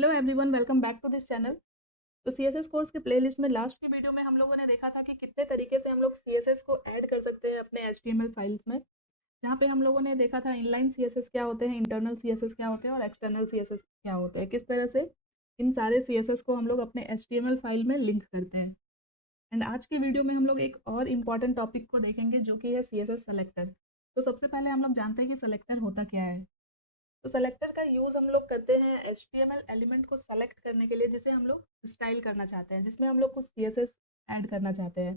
Hello everyone, welcome back to this channel. तो CSS course के playlist में last की वीडियो में हम लोगों ने देखा था कि कितने तरीके से हम लोग सीएसएस को ऐड कर सकते हैं अपने एचटीएमएल फाइल्स में। जहाँ पे हम लोगों ने देखा था इनलाइन सीएसएस क्या होते हैं, इंटरनल सीएसएस क्या होते हैं और एक्सटर्नल सीएसएस क्या होते हैं, किस तरह से इन सारे सीएसएस को हम लोग अपने एचटीएमएल फाइल में लिंक करते हैं। एंड आज की वीडियो में हम लोग एक और इम्पॉर्टेंट टॉपिक को देखेंगे जो कि है सीएसएस सेलेक्टर। तो सबसे पहले हम लोग जानते हैं कि सेलेक्टर होता क्या है। तो सेलेक्टर का यूज़ हम लोग करते हैं एचटीएमएल एलिमेंट को सेलेक्ट करने के लिए, जिसे हम लोग स्टाइल करना चाहते हैं, जिसमें हम लोग कुछ सीएसएस ऐड करना चाहते हैं।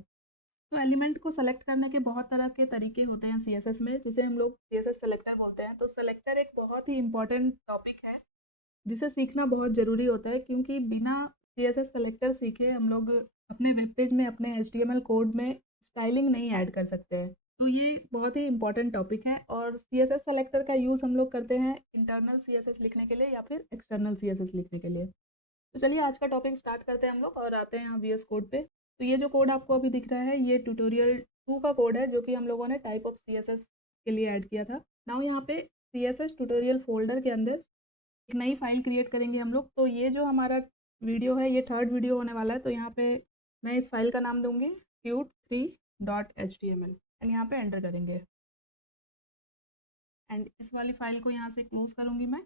तो एलिमेंट को सेलेक्ट करने के बहुत तरह के तरीके होते हैं सीएसएस में, जिसे हम लोग सीएसएस सेलेक्टर बोलते हैं। तो सेलेक्टर एक बहुत ही इंपॉर्टेंट टॉपिक है जिसे सीखना बहुत ज़रूरी होता है, क्योंकि बिना सीएसएस सेलेक्टर सीखे हम लोग अपने वेब पेज में, अपने एचटीएमएल कोड में स्टाइलिंग नहीं ऐड कर सकते हैं। तो ये बहुत ही इंपॉर्टेंट टॉपिक है और सीएसएस सेलेक्टर का यूज़ हम लोग करते हैं इंटरनल सीएसएस लिखने के लिए या फिर एक्सटर्नल सीएसएस लिखने के लिए। तो चलिए आज का टॉपिक स्टार्ट करते हैं हम लोग और आते हैं यहाँ वीएस कोड पे। तो ये जो कोड आपको अभी दिख रहा है ये ट्यूटोरियल 2 का कोड है, जो कि हम लोगों ने टाइप ऑफ सीएसएस के लिए ऐड किया था। नाउ यहाँ पे सीएसएस ट्यूटोरियल फोल्डर के अंदर एक नई फाइल क्रिएट करेंगे हम लोग। तो ये जो हमारा वीडियो है ये थर्ड वीडियो होने वाला है। तो यहाँ पे मैं इस फाइल का नाम दूंगी tut3.html एंड यहाँ पे एंटर करेंगे एंड इस वाली फाइल को यहाँ से क्लोज करूँगी मैं।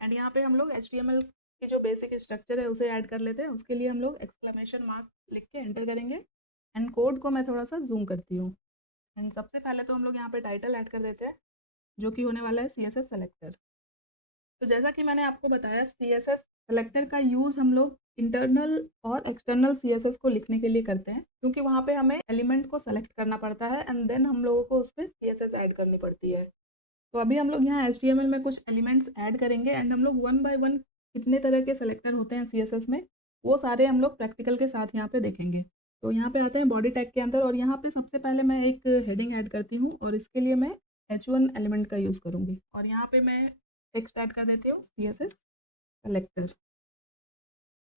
एंड यहाँ पे हम लोग HTML की जो बेसिक स्ट्रक्चर है उसे ऐड कर लेते हैं। उसके लिए हम लोग एक्सक्लेमेशन मार्क लिख के एंटर करेंगे एंड कोड को मैं थोड़ा सा जूम करती हूँ। एंड सबसे पहले तो हम लोग यहाँ पे टाइटल ऐड कर देते हैं, जो कि होने वाला है CSS सेलेक्टर। तो जैसा कि मैंने आपको बताया, CSS सेलेक्टर का यूज़ हम लोग इंटरनल और एक्सटर्नल CSS को लिखने के लिए करते हैं, क्योंकि वहाँ पे हमें एलिमेंट को सेलेक्ट करना पड़ता है एंड देन हम लोगों को उस पर CSS ऐड करनी पड़ती है। तो अभी हम लोग यहाँ HTML में कुछ एलिमेंट्स ऐड करेंगे एंड हम लोग वन बाय वन कितने तरह के सेलेक्टर होते हैं CSS में, वो सारे हम लोग प्रैक्टिकल के साथ यहाँ पे देखेंगे। तो यहाँ पे आते हैं बॉडी टैग के अंदर और यहाँ पे सबसे पहले मैं एक हेडिंग ऐड करती हूँ और इसके लिए मैं H1 एलिमेंट का यूज़ करूँगी और यहाँ पे मैं टेक्स्ट ऐड कर देती हूँ CSS सेलेक्टर।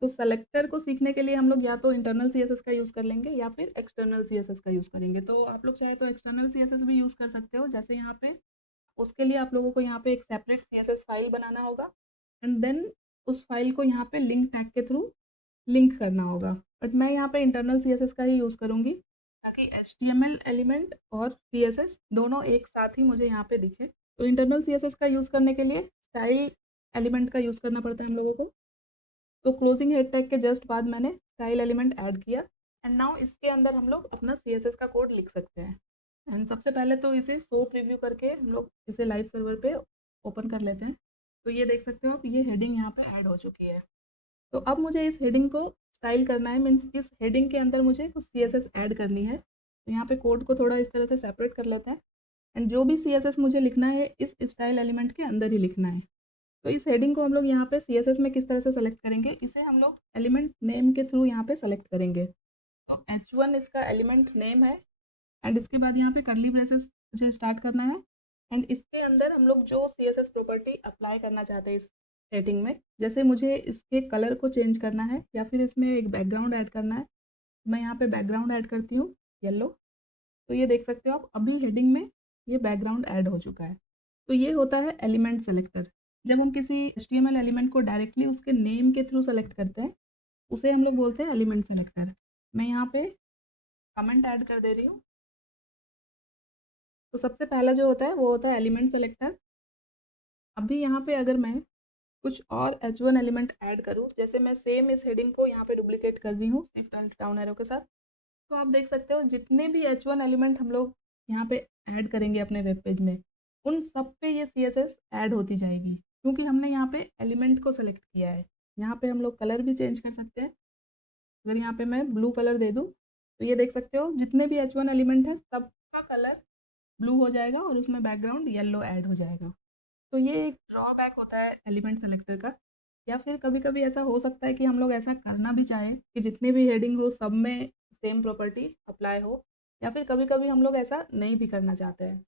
तो सेलेक्टर को सीखने के लिए हम लोग या तो इंटरनल CSS का यूज़ कर लेंगे या फिर एक्सटर्नल CSS का यूज़ करेंगे। तो आप लोग चाहे तो एक्सटर्नल CSS भी यूज़ कर सकते हो, जैसे यहाँ पे उसके लिए आप लोगों को यहाँ पे एक सेपरेट CSS फाइल बनाना होगा एंड देन उस फाइल को यहाँ पे लिंक टैग के थ्रू लिंक करना होगा। बट मैं यहाँ पे इंटरनल CSS का ही यूज़ करूँगी, ताकि HTML एलिमेंट और CSS दोनों एक साथ ही मुझे यहाँ पे दिखे। तो इंटरनल CSS का यूज़ करने के लिए स्टाइल एलिमेंट का यूज़ करना पड़ता है हम लोगों को। तो क्लोजिंग हेड टैग के जस्ट बाद मैंने स्टाइल एलिमेंट ऐड किया एंड नाउ इसके अंदर हम लोग अपना CSS का कोड लिख सकते हैं। एंड सबसे पहले तो इसे शो प्रीव्यू करके हम लोग इसे लाइव सर्वर पे ओपन कर लेते हैं। तो ये देख सकते हो आप, ये हेडिंग यहाँ पे ऐड हो चुकी है। तो अब मुझे इस हेडिंग को स्टाइल करना है, मीन्स इस हेडिंग के अंदर मुझे कुछ CSS ऐड करनी है। तो यहाँ पे कोड को थोड़ा इस तरह से सेपरेट कर लेते हैं एंड जो भी CSS मुझे लिखना है इस स्टाइल एलिमेंट के अंदर ही लिखना है। तो इस हेडिंग को हम लोग यहाँ पे CSS में किस तरह से सेलेक्ट करेंगे, इसे हम लोग एलिमेंट नेम के थ्रू यहाँ पे सेलेक्ट करेंगे। तो H1 इसका एलिमेंट नेम है एंड इसके बाद यहाँ पे कर्ली ब्रेसेस मुझे स्टार्ट करना है एंड इसके अंदर हम लोग जो CSS प्रॉपर्टी अप्लाई करना चाहते हैं इस सेटिंग में, जैसे मुझे इसके कलर को चेंज करना है या फिर इसमें एक बैकग्राउंड ऐड करना है, मैं यहाँ पे बैकग्राउंड ऐड करती हूँ येलो। तो ये देख सकते हो आप, अभी हेडिंग में ये बैकग्राउंड ऐड हो चुका है। तो ये होता है एलिमेंट सेलेक्टर। जब हम किसी HTML एलिमेंट को डायरेक्टली उसके नेम के थ्रू सेलेक्ट करते हैं, उसे हम लोग बोलते हैं एलिमेंट सेलेक्टर। मैं यहाँ पे कमेंट ऐड कर दे रही हूँ। तो सबसे पहला जो होता है वो होता है एलिमेंट सेलेक्टर। अभी यहाँ पे अगर मैं कुछ और H1 एलिमेंट ऐड करूँ, जैसे मैं सेम इस हेडिंग को यहाँ पे डुप्लीकेट कर दी हूँ शिफ्ट एंड डाउन एरो के साथ, तो आप देख सकते हो जितने भी H1 एलिमेंट हम लोग यहाँ पे ऐड करेंगे अपने वेब पेज में, उन सब पे ये CSS ऐड होती जाएगी, क्योंकि हमने यहाँ पे एलिमेंट को सेलेक्ट किया है। यहाँ पे हम लोग कलर भी चेंज कर सकते हैं। अगर यहाँ पे मैं ब्लू कलर दे दूँ, तो ये देख सकते हो जितने भी H1 एलिमेंट है सबका कलर ब्लू हो जाएगा और उसमें बैकग्राउंड येलो ऐड हो जाएगा। तो ये एक ड्रॉबैक होता है एलिमेंट सेलेक्टर का। या फिर कभी-कभी ऐसा हो सकता है कि हम लोग ऐसा करना भी चाहें कि जितनी भी हेडिंग हो सब में सेम प्रॉपर्टी अप्लाई हो, या फिर कभी-कभी हम लोग ऐसा नहीं भी करना चाहते हैं।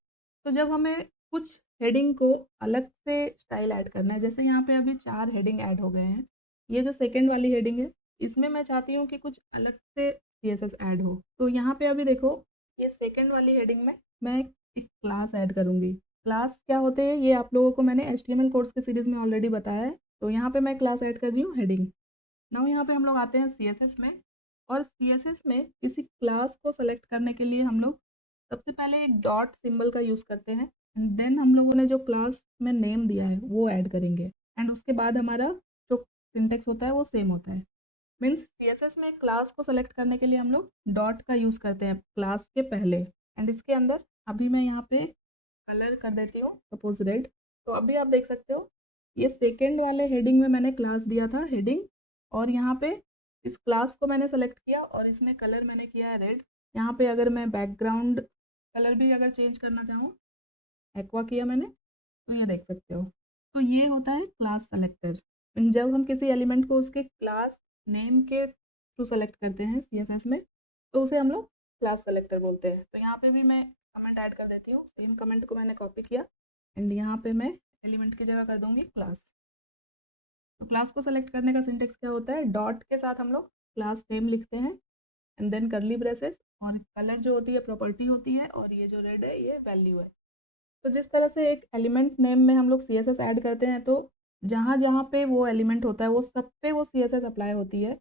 तो जब हमें कुछ हेडिंग को अलग से स्टाइल ऐड करना है, जैसे यहाँ पे अभी 4 हेडिंग ऐड हो गए हैं। ये जो सेकंड वाली हेडिंग है, इसमें मैं चाहती हूँ कि कुछ अलग से CSS ऐड हो। तो यहाँ पे अभी देखो, ये सेकंड वाली हेडिंग में मैं एक क्लास ऐड करूँगी। क्लास क्या होते हैं ये आप लोगों को मैंने HTML कोर्स के सीरीज़ में ऑलरेडी बताया है। तो यहाँ पे मैं क्लास ऐड कर रही हूँ हेडिंग। नाउ यहाँ पे हम लोग आते हैं CSS में, और CSS में किसी क्लास को सेलेक्ट करने के लिए हम लोग सबसे पहले एक डॉट सिंबल का यूज़ करते हैं, एंड देन हम लोगों ने जो क्लास में नेम दिया है वो ऐड करेंगे, एंड उसके बाद हमारा जो सिंटेक्स होता है वो सेम होता है। मीन्स CSS में क्लास को सेलेक्ट करने के लिए हम लोग डॉट का यूज़ करते हैं क्लास के पहले, एंड इसके अंदर अभी मैं यहाँ पे कलर कर देती हूँ सपोज रेड। तो अभी आप देख सकते हो ये सेकेंड वाले हेडिंग में मैंने क्लास दिया था हेडिंग, और यहाँ पे इस क्लास को मैंने सेलेक्ट किया और इसमें कलर मैंने किया है रेड। यहाँ पे अगर मैं बैकग्राउंड कलर भी अगर चेंज करना चाहूँ, एक्वा किया मैंने, तो ये देख सकते हो। तो ये होता है क्लास सेलेक्टर। जब हम किसी एलिमेंट को उसके क्लास नेम के थ्रू सेलेक्ट करते हैं CSS में, तो उसे हम लोग क्लास सेलेक्टर बोलते हैं। तो यहाँ पे भी मैं कमेंट ऐड कर देती हूँ, सेम कमेंट को मैंने कॉपी किया, एंड यहाँ पे मैं एलिमेंट की जगह कर दूंगी क्लास। तो क्लास को सेलेक्ट करने का सिंटेक्स क्या होता है, डॉट के साथ हम लोग क्लास नेम लिखते हैं, एंड देन करली ब्रेसेस, और कलर जो होती है प्रॉपर्टी होती है, और ये जो रेड है ये वैल्यू है। तो जिस तरह से एक एलिमेंट नेम में हम लोग CSS ऐड करते हैं, तो जहाँ जहाँ पे वो एलिमेंट होता है वो सब पे वो CSS अप्लाई होती है।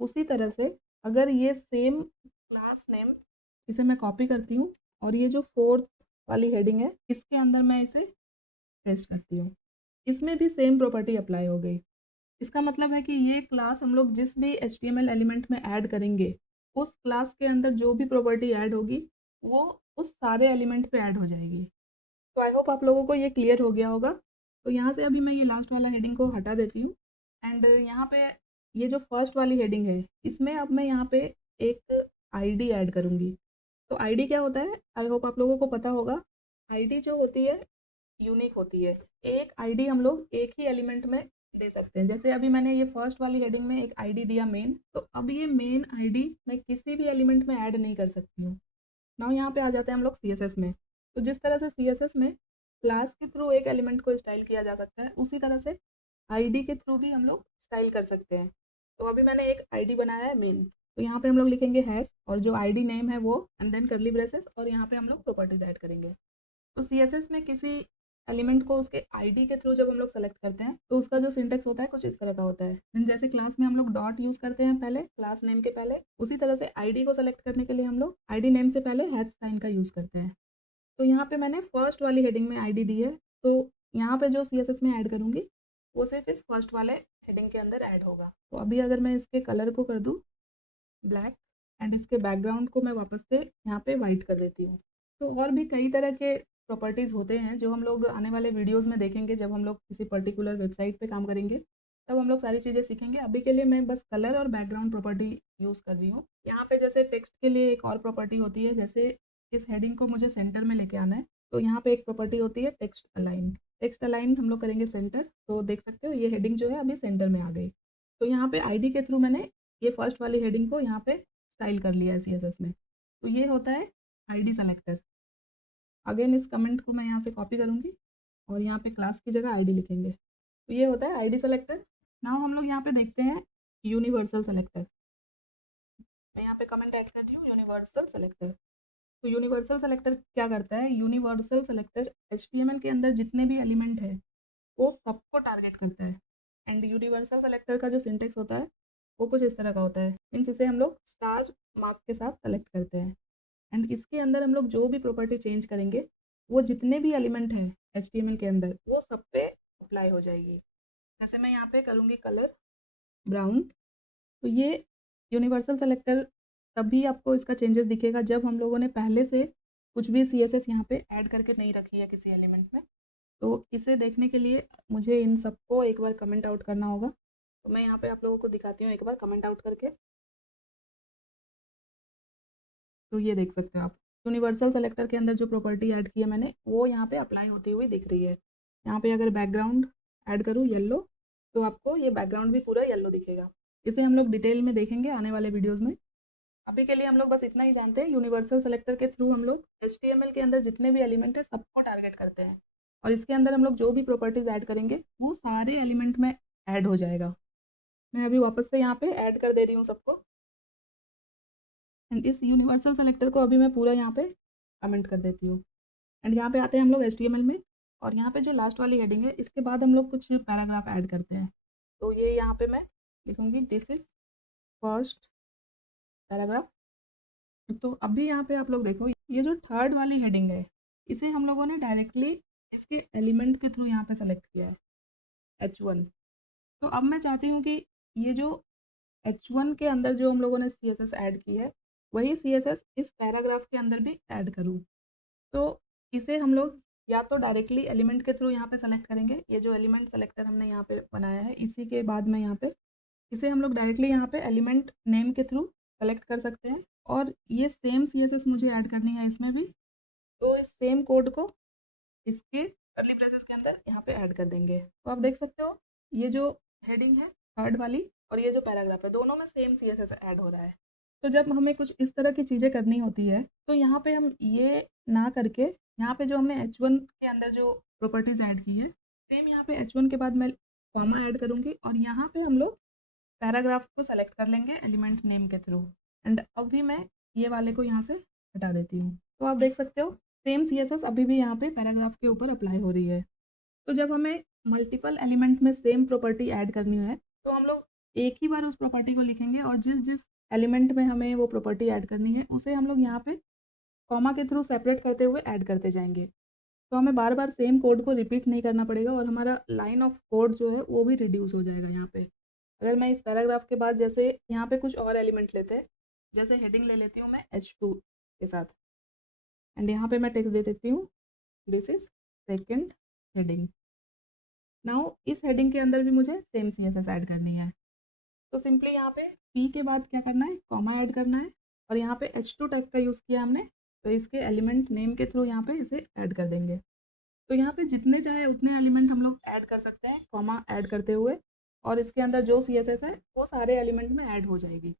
उसी तरह से अगर ये सेम क्लास नेम, इसे मैं कॉपी करती हूँ, और ये जो फोर्थ वाली हेडिंग है इसके अंदर मैं इसे पेस्ट करती हूँ, इसमें भी सेम प्रॉपर्टी अप्लाई हो गई। इसका मतलब है कि ये क्लास हम लोग जिस भी HTML एलिमेंट में ऐड करेंगे, उस क्लास के अंदर जो भी प्रॉपर्टी ऐड होगी वो उस सारे एलिमेंट पे ऐड हो जाएगी। तो आई होप आप लोगों को ये क्लियर हो गया होगा। तो यहाँ से अभी मैं ये लास्ट वाला हेडिंग को हटा देती हूँ, एंड यहाँ पे ये जो फर्स्ट वाली हेडिंग है इसमें अब मैं यहाँ पे एक आईडी ऐड करूँगी। तो आईडी क्या होता है, आई होप आप लोगों को पता होगा। आईडी जो होती है यूनिक होती है। एक आईडी हम लोग एक ही एलिमेंट में दे सकते हैं। जैसे अभी मैंने ये फर्स्ट वाली हेडिंग में एक आईडी दिया मेन, तो अब ये मेन आईडी मैं किसी भी एलिमेंट में ऐड नहीं कर सकती हूँ। नाउ यहाँ पे आ जाते हैं हम लोग CSS में। तो जिस तरह से CSS में क्लास के थ्रू एक एलिमेंट को स्टाइल किया जा सकता है, उसी तरह से आईडी के थ्रू भी हम लोग स्टाइल कर सकते हैं। तो अभी मैंने एक आईडी बनाया है मेन, तो यहाँ पे हम लोग लिखेंगे हैश, और जो आईडी नेम है वो, एंड देन करली ब्रेसेस, और यहाँ पे हम लोग प्रॉपर्टीज ऐड करेंगे। तो CSS में किसी एलिमेंट को उसके आईडी के थ्रू जब हम लोग सेलेक्ट करते हैं, तो उसका जो सिंटेक्स होता है कुछ इस तरह का होता है। जैसे क्लास में हम लोग डॉट यूज करते हैं पहले क्लास नेम के पहले, उसी तरह से आईडी को सेलेक्ट करने के लिए हम लोग आईडी नेम से पहले हैश साइन का यूज करते हैं। तो यहाँ पे मैंने फर्स्ट वाली हेडिंग में आईडी दी है, तो यहाँ पे जो CSS में ऐड करूँगी वो सिर्फ इस फर्स्ट वाले हेडिंग के अंदर ऐड होगा। तो अभी अगर मैं इसके कलर को कर दूँ ब्लैक, एंड इसके बैकग्राउंड को मैं वापस से यहाँ पे वाइट कर देती हूँ। तो और भी कई तरह के प्रॉपर्टीज़ होते हैं जो हम लोग आने वाले वीडियोज़ में देखेंगे। जब हम लोग किसी पर्टिकुलर वेबसाइट पे काम करेंगे तब हम लोग सारी चीज़ें सीखेंगे। अभी के लिए मैं बस कलर और बैकग्राउंड प्रॉपर्टी यूज़ कर रही हूँ। यहाँ पे जैसे टेक्स्ट के लिए एक और प्रॉपर्टी होती है, जैसे इस हेडिंग को मुझे सेंटर में लेके आना है, तो यहाँ पे एक प्रॉपर्टी होती है टेक्स्ट अलाइन। टेक्स्ट अलाइन हम लोग करेंगे सेंटर, तो देख सकते हो ये हेडिंग जो है अभी सेंटर में आ गई। तो यहाँ पे आईडी के थ्रू मैंने ये फर्स्ट वाली हेडिंग को यहाँ पे स्टाइल कर लिया है CSS में। तो ये होता है आईडी सेलेक्टर। अगेन इस कमेंट को मैं यहाँ से कॉपी करूँगी और यहाँ पे क्लास की जगह आईडी लिखेंगे। तो ये होता है आईडी सेलेक्टर। नाउ हम लोग यहाँ पे देखते हैं यूनिवर्सल सेलेक्टर। मैं यहाँ पे कमेंट ऐड कर दी हूँ यूनिवर्सल सेलेक्टर। तो यूनिवर्सल सेलेक्टर क्या करता है, यूनिवर्सल सेलेक्टर HTML के अंदर जितने भी एलिमेंट है वो सबको टारगेट करता है। एंड यूनिवर्सल सेलेक्टर का जो सिंटेक्स होता है वो कुछ इस तरह का होता है। मीन्स इसे हम लोग स्टार मार्क के साथ सेलेक्ट करते हैं, एंड इसके अंदर हम लोग जो भी प्रॉपर्टी चेंज करेंगे वो जितने भी एलिमेंट हैं HTML के अंदर वो सब पे अप्लाई हो जाएगी। जैसे मैं यहाँ पे करूँगी कलर ब्राउन, तो ये यूनिवर्सल सेलेक्टर तभी आपको इसका चेंजेस दिखेगा जब हम लोगों ने पहले से कुछ भी CSS यहाँ पे ऐड करके नहीं रखी है किसी एलिमेंट में। तो इसे देखने के लिए मुझे इन सबको एक बार कमेंट आउट करना होगा। तो मैं यहाँ पे आप लोगों को दिखाती हूँ एक बार कमेंट आउट करके। तो ये देख सकते हो आप यूनिवर्सल सेलेक्टर के अंदर जो प्रॉपर्टी ऐड की है मैंने वो यहाँ पे अप्लाई होती हुई दिख रही है। यहाँ पे अगर बैकग्राउंड ऐड करूँ येलो, तो आपको ये बैकग्राउंड भी पूरा येलो दिखेगा। इसे हम लोग डिटेल में देखेंगे आने वाले वीडियोज़ में। अभी के लिए हम लोग बस इतना ही जानते हैं, यूनिवर्सल सेलेक्टर के थ्रू हम लोग HTML के अंदर जितने भी एलिमेंट है सबको टारगेट करते हैं, और इसके अंदर हम लोग जो भी प्रॉपर्टीज ऐड करेंगे वो सारे एलिमेंट में ऐड हो जाएगा। मैं अभी वापस से यहाँ पे ऐड कर दे रही हूँ सबको, एंड इस यूनिवर्सल सेलेक्टर को अभी मैं पूरा यहाँ पे कमेंट कर देती हूँ। एंड यहाँ पे आते हैं हम लोग HTML में। और यहाँ पे जो लास्ट वाली हेडिंग है इसके बाद हम लोग कुछ पैराग्राफ ऐड करते हैं। तो ये यहाँ पे मैं लिखूँगी दिस इज़ फर्स्ट पैराग्राफ। तो अभी यहाँ पे आप लोग देखो, ये जो थर्ड वाली हेडिंग है इसे हम लोगों ने डायरेक्टली इसके एलिमेंट के थ्रू यहाँ पे सेलेक्ट किया है, H1। तो अब मैं चाहती हूँ कि ये जो H1 के अंदर जो हम लोगों ने CSS ऐड की है वही CSS इस पैराग्राफ के अंदर भी ऐड करूँ। तो इसे हम लोग या तो डायरेक्टली एलिमेंट के थ्रू यहाँ पे सेलेक्ट करेंगे, ये जो एलिमेंट सेलेक्टर हमने यहाँ पे बनाया है इसी के बाद में यहाँ पे इसे हम लोग डायरेक्टली यहाँ पे एलिमेंट नेम के थ्रू सेलेक्ट कर सकते हैं, और ये सेम CSS मुझे ऐड करनी है इसमें भी। तो इस सेम कोड को इसके कर्ली ब्रेसेस के अंदर यहाँ पे ऐड कर देंगे। तो आप देख सकते हो ये जो हेडिंग है थर्ड वाली और ये जो पैराग्राफ है दोनों में सेम CSS ऐड हो रहा है। तो जब हमें कुछ इस तरह की चीज़ें करनी होती है तो यहाँ पे हम ये ना करके यहाँ पे जो हमने H1 के अंदर जो प्रॉपर्टीज़ ऐड की है सेम यहाँ पे H1 के बाद मैं कॉमा ऐड करूँगी और यहाँ पे हम लोग पैराग्राफ को सेलेक्ट कर लेंगे एलिमेंट नेम के थ्रू। एंड अभी मैं ये वाले को यहाँ से हटा देती हूँ। तो आप देख सकते हो सेम CSS अभी भी यहाँ पे पैराग्राफ के ऊपर अप्लाई हो रही है। तो जब हमें मल्टीपल एलिमेंट में सेम प्रॉपर्टी ऐड करनी है तो हम लोग एक ही बार उस प्रॉपर्टी को लिखेंगे और जिस जिस एलिमेंट में हमें वो प्रॉपर्टी ऐड करनी है उसे हम लोग यहाँ पे कॉमा के थ्रू सेपरेट करते हुए ऐड करते जाएंगे। तो हमें बार बार सेम कोड को रिपीट नहीं करना पड़ेगा और हमारा लाइन ऑफ कोड जो है वो भी रिड्यूस हो जाएगा यहाँ पे। अगर मैं इस पैराग्राफ के बाद जैसे यहाँ पे कुछ और एलिमेंट लेते हैं, जैसे हेडिंग ले लेती हूँ मैं H2 के साथ, एंड यहाँ पे मैं टेक्स्ट दे देती हूँ this is second heading. Now इस हेडिंग के अंदर भी मुझे सेम CSS ऐड करनी है। तो सिंपली यहाँ पे P के बाद क्या करना है, कॉमा ऐड करना है, और यहाँ पे H2 टैग का यूज़ किया हमने तो इसके एलिमेंट नेम के थ्रू यहाँ पे इसे ऐड कर देंगे। तो यहाँ पे जितने चाहे उतने एलिमेंट हम लोग ऐड कर सकते हैं कॉमा ऐड करते हुए, और इसके अंदर जो CSS है वो सारे एलिमेंट में ऐड हो जाएगी।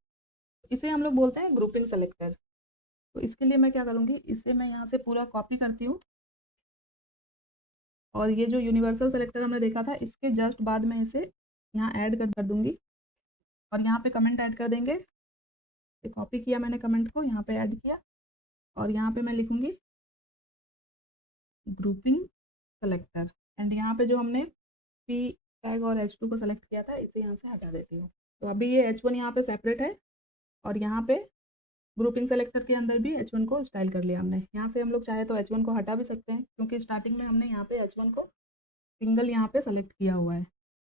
इसे हम लोग बोलते हैं ग्रुपिंग सेलेक्टर। तो इसके लिए मैं क्या करूँगी, इसे मैं यहाँ से पूरा कॉपी करती हूँ और ये जो यूनिवर्सल सेलेक्टर हमने देखा था इसके जस्ट बाद में इसे यहाँ ऐड कर दूँगी और यहाँ पे कमेंट ऐड कर देंगे। कॉपी किया मैंने कमेंट को, यहाँ पे ऐड किया और यहाँ पे मैं लिखूँगी ग्रुपिंग सेलेक्टर, एंड यहाँ पे जो हमने P टैग और H2 को सेलेक्ट किया था इसे यहाँ से हटा देती हूँ। तो अभी ये H1 यहाँ पे सेपरेट है और यहाँ पे ग्रुपिंग सेलेक्टर के अंदर भी H1 को स्टाइल कर लिया हमने। यहाँ से हम लोग चाहे तो H1 को हटा भी सकते हैं क्योंकि स्टार्टिंग में हमने यहाँ पे H1 को सिंगल यहाँ पे सेलेक्ट किया हुआ है।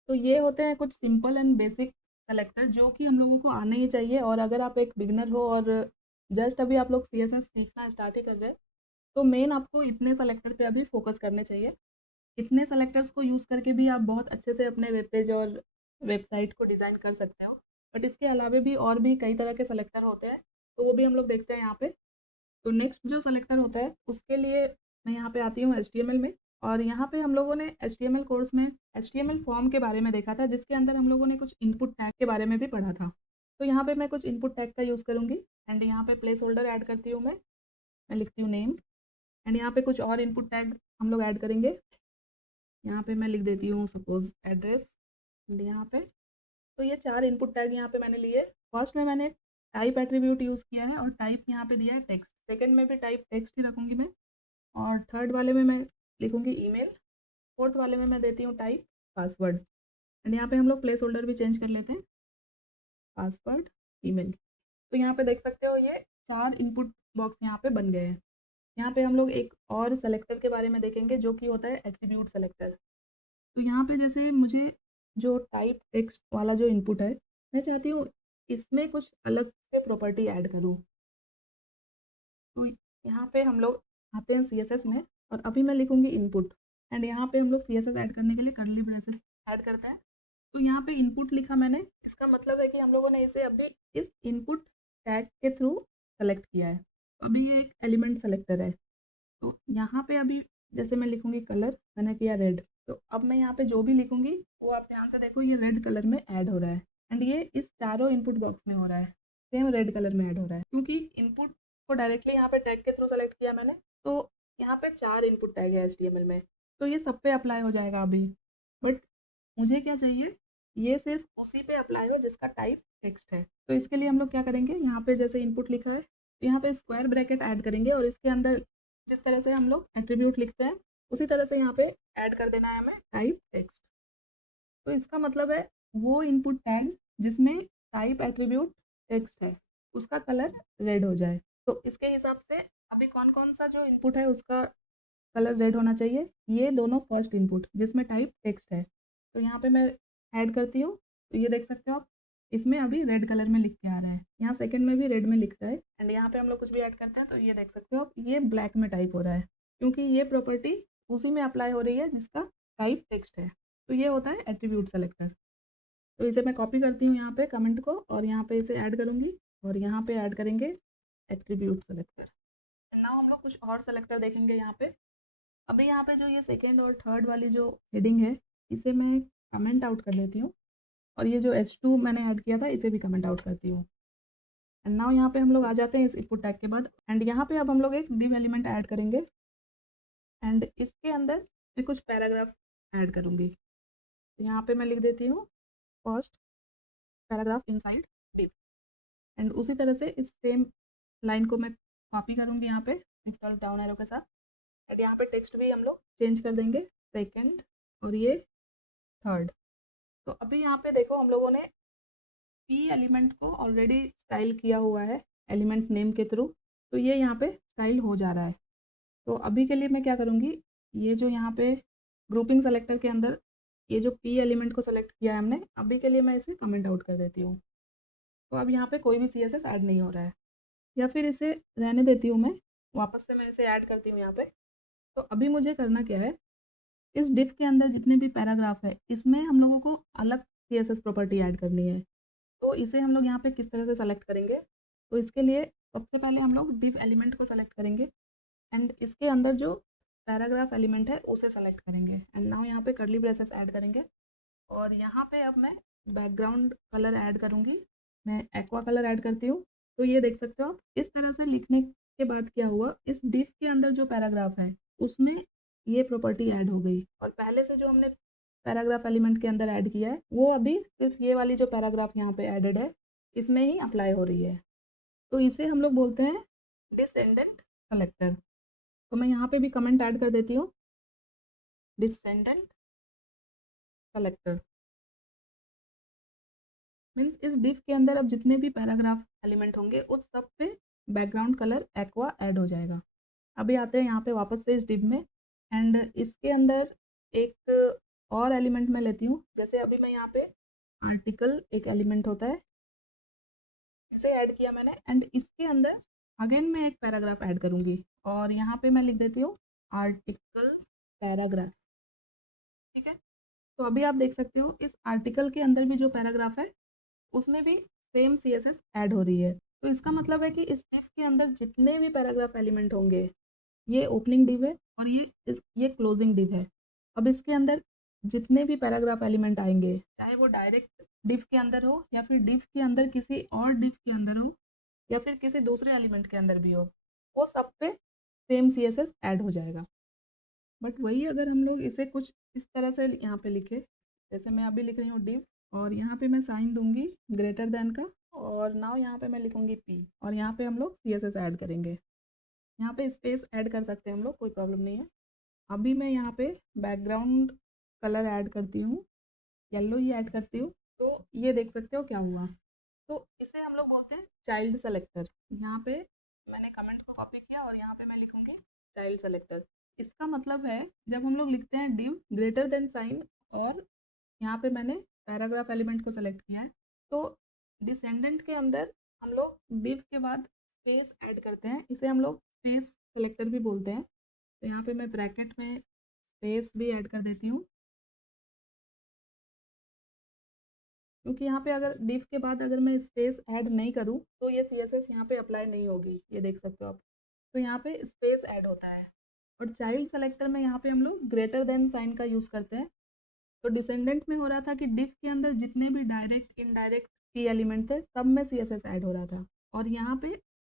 तो ये होते हैं कुछ सिंपल एंड बेसिक सेलेक्टर जो कि हम लोगों को आने ही चाहिए। और अगर आप एक बिगनर हो और जस्ट अभी आप लोग CSS सीखना स्टार्ट ही कर रहे हैं तो मेन आपको इतने सेलेक्टर पे अभी फोकस करने चाहिए। इतने सेलेक्टर्स को यूज़ करके भी आप बहुत अच्छे से अपने वेब पेज और वेबसाइट को डिज़ाइन कर सकते हो। बट इसके अलावा भी और भी कई तरह के सेलेक्टर होते हैं तो वो भी हम लोग देखते हैं यहाँ पे। तो नेक्स्ट जो सेलेक्टर होता है उसके लिए मैं यहाँ पे आती हूँ HTML में, और यहाँ पे हम लोगों ने HTML कोर्स में HTML फॉर्म के बारे में देखा था जिसके अंदर हम लोगों ने कुछ इनपुट टैग के बारे में भी पढ़ा था। तो यहाँ पे मैं कुछ इनपुट टैग का यूज़ करूँगी एंड यहाँ पे प्लेस होल्डर ऐड करती हूँ मैं लिखती हूँ नेम, एंड यहाँ पे कुछ और इनपुट टैग हम लोग ऐड करेंगे। यहाँ पे मैं लिख देती हूँ सपोज एड्रेस, एंड यहाँ पे तो ये 4 इनपुट टैग यहाँ पे मैंने लिए। फर्स्ट में मैंने टाइप एट्रीब्यूट यूज़ किया है और टाइप यहाँ पे दिया है टेक्स्ट। सेकंड में भी टाइप टेक्स्ट ही रखूँगी मैं, और थर्ड वाले में मैं लिखूँगी ईमेल। फोर्थ वाले में मैं देती हूँ टाइप पासवर्ड, एंड यहाँ पे हम लोग प्लेस होल्डर भी चेंज कर लेते हैं पासवर्ड ईमेल। तो यहाँ पे देख सकते हो ये 4 इनपुट बॉक्स यहाँ पे बन गए हैं। यहाँ पे हम लोग एक और सेलेक्टर के बारे में देखेंगे जो कि होता है एट्रीब्यूट सेलेक्टर। तो यहाँ पे जैसे मुझे जो टाइप टेक्स्ट वाला जो इनपुट है मैं चाहती हूँ इसमें कुछ अलग से प्रॉपर्टी ऐड करूँ। तो यहाँ पे हम लोग आते हैं CSS में और अभी मैं लिखूँगी इनपुट, एंड यहाँ पे हम लोग CSS ऐड करने के लिए कर्ली ब्रेसेस ऐड करते हैं। तो यहाँ पे इनपुट लिखा मैंने, इसका मतलब है कि हम लोगों ने इसे अभी इस इनपुट टैग के थ्रू सेलेक्ट किया है। तो अभी ये एक एलिमेंट सेलेक्टर है। तो यहाँ पे अभी जैसे मैं लिखूँगी कलर, मैंने किया रेड, तो अब मैं यहाँ पे जो भी लिखूँगी वो आप ध्यान से देखो ये रेड कलर में ऐड हो रहा है, एंड ये इस चारों इनपुट बॉक्स में हो रहा है, सेम रेड कलर में ऐड हो रहा है क्योंकि इनपुट को डायरेक्टली यहाँ पे टैग के थ्रू सेलेक्ट किया मैंने। तो यहाँ पे 4 इनपुट टैग है HTML में, तो ये सब पे अप्लाई हो जाएगा अभी। बट मुझे क्या चाहिए, ये सिर्फ उसी पे अप्लाई हो जिसका टाइप टेक्स्ट है। तो इसके लिए हम लोग क्या करेंगे, यहाँ पे जैसे इनपुट लिखा है तो यहाँ पे स्क्वायर ब्रैकेट ऐड करेंगे और इसके अंदर जिस तरह से हम लोग एट्रीब्यूट लिखते हैं उसी तरह से यहाँ पे ऐड कर देना है हमें टाइप टेक्स्ट। तो इसका मतलब है वो इनपुट टैग जिसमें टाइप एट्रीब्यूट टेक्स्ट है उसका कलर रेड हो जाए। तो इसके हिसाब से अभी कौन कौन सा जो इनपुट है उसका कलर रेड होना चाहिए, ये दोनों फर्स्ट इनपुट जिसमें टाइप टेक्स्ट है। तो यहाँ पे मैं ऐड करती हूँ, तो ये देख सकते हो आप, इसमें अभी रेड कलर में लिख के आ रहा है, यहाँ सेकंड में भी रेड में लिख रहा है, एंड यहाँ पे हम लोग कुछ भी ऐड करते हैं तो ये देख सकते हो आप, ये ब्लैक में टाइप हो रहा है क्योंकि ये प्रॉपर्टी उसी में अप्लाई हो रही है जिसका टाइप टेक्स्ट है। तो ये होता है एट्रीब्यूट सेलेक्टर। तो इसे मैं कॉपी करती हूँ यहाँ पे कमेंट को, और यहाँ पे इसे ऐड करूँगी, और यहाँ पे ऐड करेंगे एट्रीब्यूट सेलेक्टर। नाउ हम लोग कुछ और सेलेक्टर देखेंगे यहाँ पे। अभी यहाँ पे जो ये सेकेंड और थर्ड वाली जो हेडिंग है इसे मैं कमेंट आउट कर लेती हूँ, और ये जो H2 मैंने ऐड किया था इसे भी कमेंट आउट करती हूँ। एंड नाउ यहाँ पे हम लोग आ जाते हैं इस इनपुट टैग के बाद, एंड यहाँ पे अब हम लोग एक डिव एलिमेंट ऐड करेंगे, एंड इसके अंदर मैं कुछ पैराग्राफ ऐड करूँगी। तो यहाँ पे मैं लिख देती हूँ first paragraph inside div, and उसी तरह से इस सेम लाइन को मैं कॉपी करूँगी यहाँ पे शिफ्ट डाउन एरो के साथ, एंड यहाँ पे टेक्स्ट भी हम लोग चेंज कर देंगे सेकेंड और ये थर्ड। तो अभी यहाँ पे देखो हम लोगों ने पी एलिमेंट को ऑलरेडी स्टाइल किया हुआ है एलिमेंट नेम के थ्रू, तो ये यहाँ पे स्टाइल हो जा रहा है। तो अभी के लिए मैं क्या करूँगी, ये जो यहाँ पे ग्रुपिंग सेलेक्टर के अंदर ये जो पी एलिमेंट को सेलेक्ट किया है हमने, अभी के लिए मैं इसे कमेंट आउट कर देती हूँ। तो अब यहाँ पे कोई भी CSS ऐड नहीं हो रहा है, या फिर इसे रहने देती हूँ मैं, वापस से मैं इसे ऐड करती हूँ यहाँ पे। तो अभी मुझे करना क्या है, इस डिफ के अंदर जितने भी पैराग्राफ है इसमें हम लोगों को अलग CSS प्रॉपर्टी ऐड करनी है। तो इसे हम लोग यहाँ पे किस तरह से सेलेक्ट करेंगे, तो इसके लिए सबसे पहले हम लोग डिव एलिमेंट को सेलेक्ट करेंगे, एंड इसके अंदर जो पैराग्राफ एलिमेंट है उसे सेलेक्ट करेंगे, एंड नाउ यहाँ पे कर्ली ब्रेसेस ऐड करेंगे, और यहाँ पे अब मैं बैकग्राउंड कलर ऐड करूँगी, मैं एक्वा कलर ऐड करती हूँ। तो ये देख सकते हो आप, इस तरह से लिखने के बाद क्या हुआ, इस डिफ के अंदर जो पैराग्राफ है उसमें ये प्रॉपर्टी ऐड हो गई, और पहले से जो हमने पैराग्राफ एलिमेंट के अंदर ऐड किया है वो अभी सिर्फ ये वाली जो पैराग्राफ यहाँ पे एडेड है इसमें ही अप्लाई हो रही है। तो इसे हम लोग बोलते हैं डिसेंडेंट सेलेक्टर। तो मैं यहाँ पे भी कमेंट ऐड कर देती हूँ, डिसेंडेंट सेलेक्टर मीन्स इस डिफ के अंदर अब जितने भी पैराग्राफ एलिमेंट होंगे उस सब पे बैकग्राउंड कलर एक्वा ऐड हो जाएगा। अभी आते हैं यहाँ पे वापस से इस डिफ में, एंड इसके अंदर एक और एलिमेंट मैं लेती हूँ, जैसे अभी मैं यहाँ पे आर्टिकल एक एलिमेंट होता है इसे ऐड किया मैंने, एंड इसके अंदर अगेन मैं एक पैराग्राफ ऐड करूँगी, और यहाँ पे मैं लिख देती हूँ आर्टिकल पैराग्राफ। ठीक है, तो अभी आप देख सकते हो इस आर्टिकल के अंदर भी जो पैराग्राफ है उसमें भी सेम CSS ऐड हो रही है। तो इसका मतलब है कि इस डिव के अंदर जितने भी पैराग्राफ एलिमेंट होंगे, ये ओपनिंग डिव है और ये क्लोजिंग डिव है। अब इसके अंदर जितने भी पैराग्राफ एलिमेंट आएंगे, चाहे वो डायरेक्ट डिव के अंदर हो या फिर डिव के अंदर किसी और डिव के अंदर हो या फिर किसी दूसरे एलिमेंट के अंदर भी हो, वो सब पे सेम CSS ऐड हो जाएगा। बट वही अगर हम लोग इसे कुछ इस तरह से यहाँ पे लिखे, जैसे मैं अभी लिख रही हूँ डिव, और यहाँ पे मैं साइन दूंगी ग्रेटर देन का, और नाउ यहाँ पे मैं लिखूंगी P, और यहाँ पे हम लोग CSS ऐड करेंगे। यहाँ पे स्पेस ऐड कर सकते हैं हम लोग, कोई प्रॉब्लम नहीं है। अभी मैं यहाँ पे बैकग्राउंड कलर ऐड करती हूँ, येलो ही ऐड करती हूँ। तो ये देख सकते हो क्या हुआ, तो इसे हम लोग बोलते हैं चाइल्ड सेलेक्टर। यहाँ पे मैंने कमेंट को कॉपी किया और यहाँ पे मैं लिखूंगी चाइल्ड सेलेक्टर। इसका मतलब है जब हम लोग लिखते हैं डिव ग्रेटर देन साइन, और यहाँ पे मैंने पैराग्राफ एलिमेंट को सेलेक्ट किया है, तो डिसेंडेंट के अंदर हम लोग डिव के बाद स्पेस ऐड करते हैं, इसे हम लोग स्पेस सेलेक्टर भी बोलते हैं। तो यहाँ पे मैं ब्रैकेट में स्पेस भी ऐड कर देती हूँ, क्योंकि यहाँ पे अगर डिव के बाद अगर मैं स्पेस ऐड नहीं करूँ तो ये CSS यहाँ पे अप्लाई नहीं होगी, ये देख सकते हो आप। तो यहाँ पे स्पेस ऐड होता है, और चाइल्ड सेलेक्टर में यहाँ पे हम लोग ग्रेटर देन साइन का यूज़ करते हैं। तो डिसेंडेंट में हो रहा था कि डिव के अंदर जितने भी डायरेक्ट इनडायरेक्ट की एलिमेंट थे सब में CSS ऐड हो रहा था, और यहाँ पे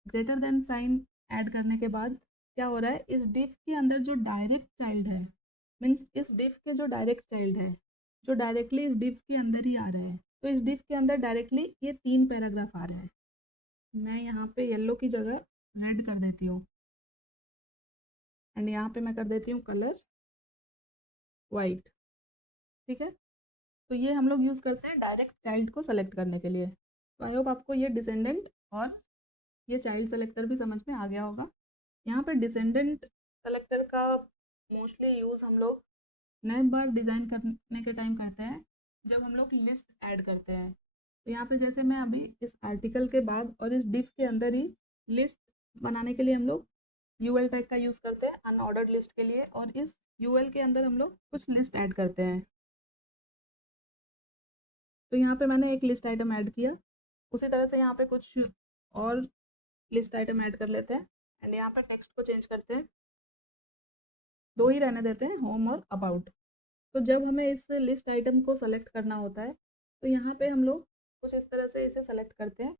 ग्रेटर देन साइन ऐड करने के बाद क्या हो रहा है, इस डिव के अंदर जो डायरेक्ट चाइल्ड है, मीन्स इस डिव के जो डायरेक्ट चाइल्ड है जो डायरेक्टली इस डिव के अंदर ही आ रहा है, तो इस डिव के अंदर डायरेक्टली ये 3 पैराग्राफ आ रहे हैं। मैं यहाँ पे येलो की जगह रेड कर देती हूँ, एंड यहाँ पे मैं कर देती हूँ कलर वाइट। ठीक है, तो ये हम लोग यूज़ करते हैं डायरेक्ट चाइल्ड को सेलेक्ट करने के लिए। तो आई होप आपको ये डिसेंडेंट और ये चाइल्ड सेलेक्टर भी समझ में आ गया होगा। यहाँ पे डिसेंडेंट सेलेक्टर का मोस्टली यूज़ हम लोग नए बार डिज़ाइन करने के टाइम करते हैं, जब हम लोग लिस्ट ऐड करते हैं। तो यहाँ पे जैसे मैं अभी इस आर्टिकल के बाद और इस डिफ के अंदर ही लिस्ट बनाने के लिए हम लोग यूएल टैग का यूज़ करते हैं अनऑर्डर्ड लिस्ट के लिए, और इस यूएल के अंदर हम लोग कुछ लिस्ट ऐड करते हैं। तो यहाँ पे मैंने एक लिस्ट आइटम ऐड किया, उसी तरह से यहाँ पे कुछ और लिस्ट आइटम ऐड कर लेते हैं एंड यहाँ पे टेक्स्ट को चेंज करते हैं, दो ही रहने देते हैं, होम और अबाउट। तो जब हमें इस लिस्ट आइटम को सेलेक्ट करना होता है तो यहाँ पे हम लोग कुछ इस तरह से इसे सेलेक्ट करते हैं।